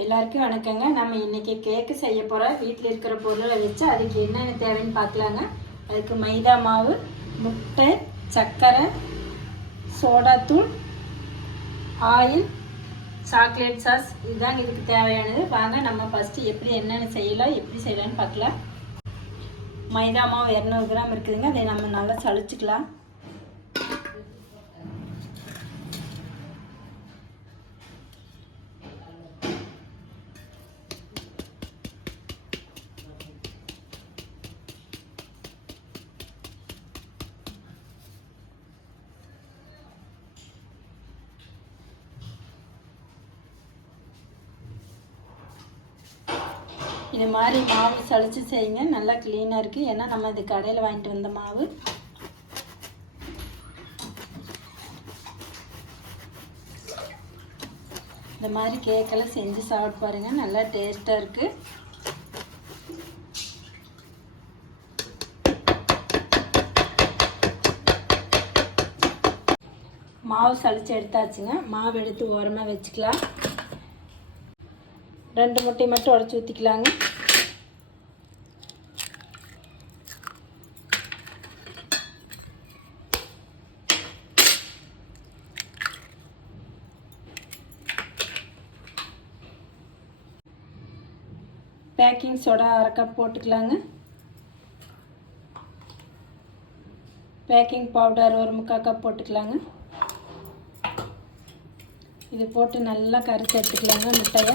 எல்லாருக்கும் வணக்கங்க. நம்ம இன்னைக்கு கேக்கு செய்ய போகிற வீட்டில் இருக்கிற பொருளை வச்சு அதுக்கு என்னென்ன தேவைன்னு பார்க்கலாங்க. அதுக்கு மைதா மாவு முட்டை சர்க்கரை சோடாத்தூள் ஆயில் சாக்லேட் சாஸ் இதுதாங்க இதுக்கு தேவையானது. வாங்க நம்ம ஃபஸ்ட்டு எப்படி என்னென்ன செய்யலாம் எப்படி செய்யலாம்னு பார்க்கலாம். மைதா மாவு இரநூறு கிராம் இருக்குதுங்க. அதை நம்ம நல்லா சளிச்சுக்கலாம். இது மாதிரி மாவு சளிச்சு செய்யுங்க. நல்லா க்ளீனாக இருக்குது ஏன்னா நம்ம இது கடையில் வாங்கிட்டு வந்த மாவு. இந்த மாதிரி கேக்கெல்லாம் செஞ்சு சாப்பிட்டு பாருங்க. நல்லா டேஸ்ட்டாக இருக்குது மாவு சளிச்சு எடுத்தாச்சுங்க. மாவு எடுத்து ஓரமாக வச்சுக்கலாம். ரெண்டு முட்டையை மட்டும் உடச்சி ஊற்றிக்கலாங்க பேக்கிங் சோடா அரை கப் போட்டுக்கலாங்க. பேக்கிங் பவுடர் ஒரு முக்கால் கப் போட்டுக்கலாங்க. இது போட்டு நல்லா கரைச்சி எடுத்துக்கலாங்க முட்டையை.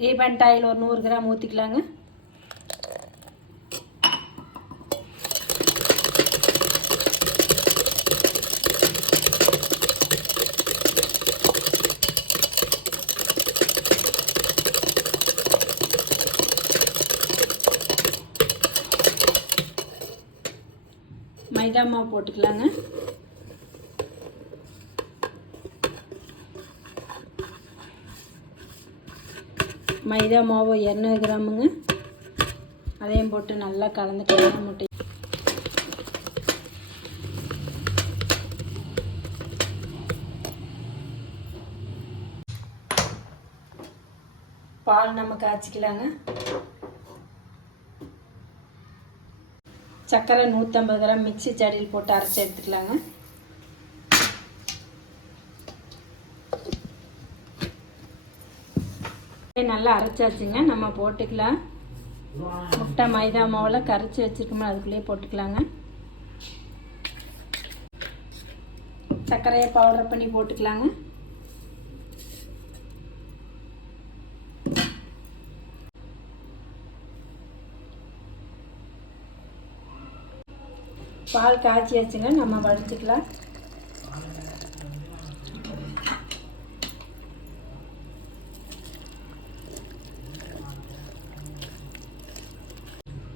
ரீபண்ட் ஆயில் ஒரு நூறு கிராம் ஊற்றிக்கலாங்க மைதா மாவு போட்டுக்கலாங்க. மைதா மாவு இரநூறு கிராமுங்க. அதையும் போட்டு நல்லா கலந்துட்டு முட்டை. பால் நம்ம காய்ச்சிக்கலாங்க. சர்க்கரை நூற்றம்பது கிராம் மிக்ஸி ஜாடியில் போட்டு அரைச்சி எடுத்துக்கலாங்க. நல்லா அரைச்சாச்சுங்க. நம்ம போட்டுக்கலாம். முட்டை மைதா மாவில் கரைச்சி வச்சுருக்கோமோ அதுக்குள்ளேயே போட்டுக்கலாங்க. சர்க்கரையை பவுடர் பண்ணி போட்டுக்கலாங்க. பால் காய்ச்சி வச்சுங்க நம்ம வடிச்சுக்கலாம்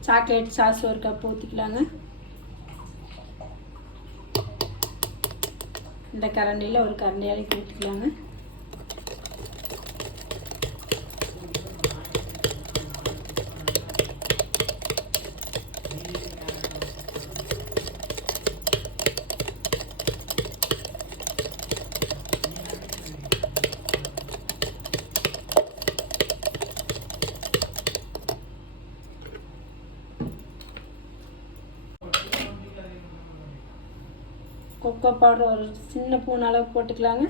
சாக்லேட் சாஸ் ஒரு கப் ஊற்றிக்கலாங்க இந்த கரண்டியில் ஒரு கரண்டியாலே ஊற்றிக்கலாங்க உப்பு பவுடர் ஒரு சின்ன பூன் அளவு போட்டுக்கலாங்க.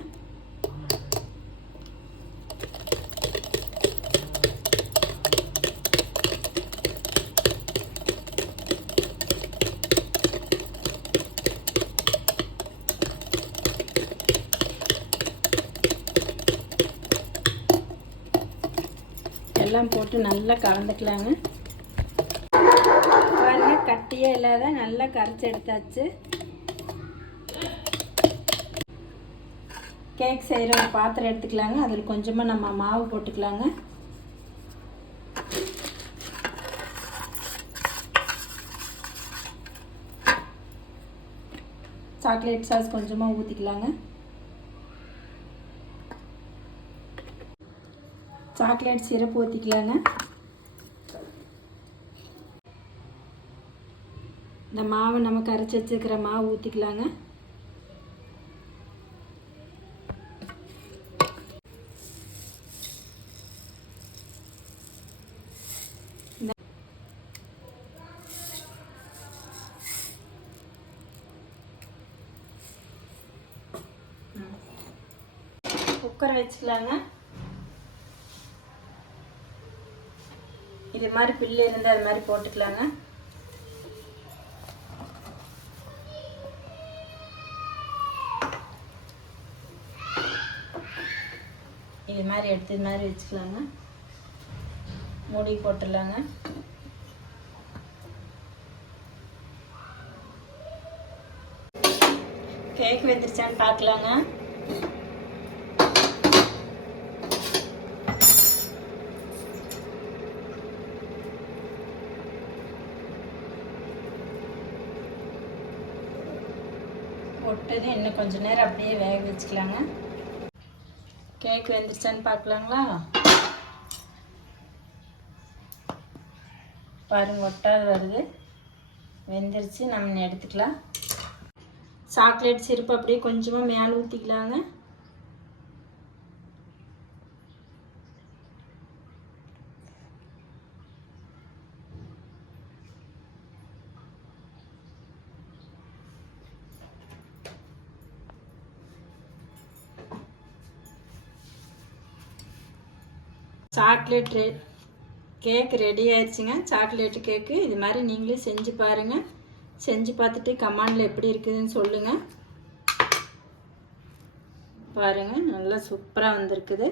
எல்லாம் போட்டு நல்லா கலந்துக்கலாங்க. பாருங்க கட்டியே இல்லாத நல்லா கரைச்சி எடுத்தாச்சு. கேக் செய்கிற ஒரு பாத்திரம் எடுத்துக்கலாங்க. அதில் கொஞ்சமாக நம்ம மாவு போட்டுக்கலாங்க. சாக்லேட் சாஸ் கொஞ்சமாக ஊற்றிக்கலாங்க சாக்லேட் சிரப் ஊற்றிக்கலாங்க இந்த மாவை நம்ம கரைச்சி வச்சுருக்கிற மாவு ஊற்றிக்கலாங்க குக்கரை வச்சுக்கலாங்க. இது மாதிரி பில்லு இருந்தால் அது மாதிரி போட்டுக்கலாங்க. இது மாதிரி எடுத்து இது மாதிரி வச்சுக்கலாங்க. மூடி போட்டுடலாங்க. கேக் வெந்துருச்சான்னு பார்க்கலாங்க. போட்டது. இன்னும் கொஞ்ச நேரம் அப்படியே வேக வச்சுக்கலாங்க. கேக் வெந்துருச்சான்னு பார்க்கலாங்களா? பாருங்க ஒட்டாது வருது. வெந்துருச்சு. நம்ம எடுத்துக்கலாம். சாக்லேட் சிறப்பு அப்படியே கொஞ்சமாக மேலே ஊற்றிக்கலாங்க சாக்லேட் ரெ கேக் ரெடி ஆயிடுச்சுங்க சாக்லேட் கேக்கு. இது மாதிரி நீங்களே செஞ்சு பாருங்கள் செஞ்சு பார்த்துட்டு கமாண்டில் எப்படி இருக்குதுன்னு சொல்லுங்கள் பாருங்கள் நல்லா சூப்பராக வந்திருக்குது.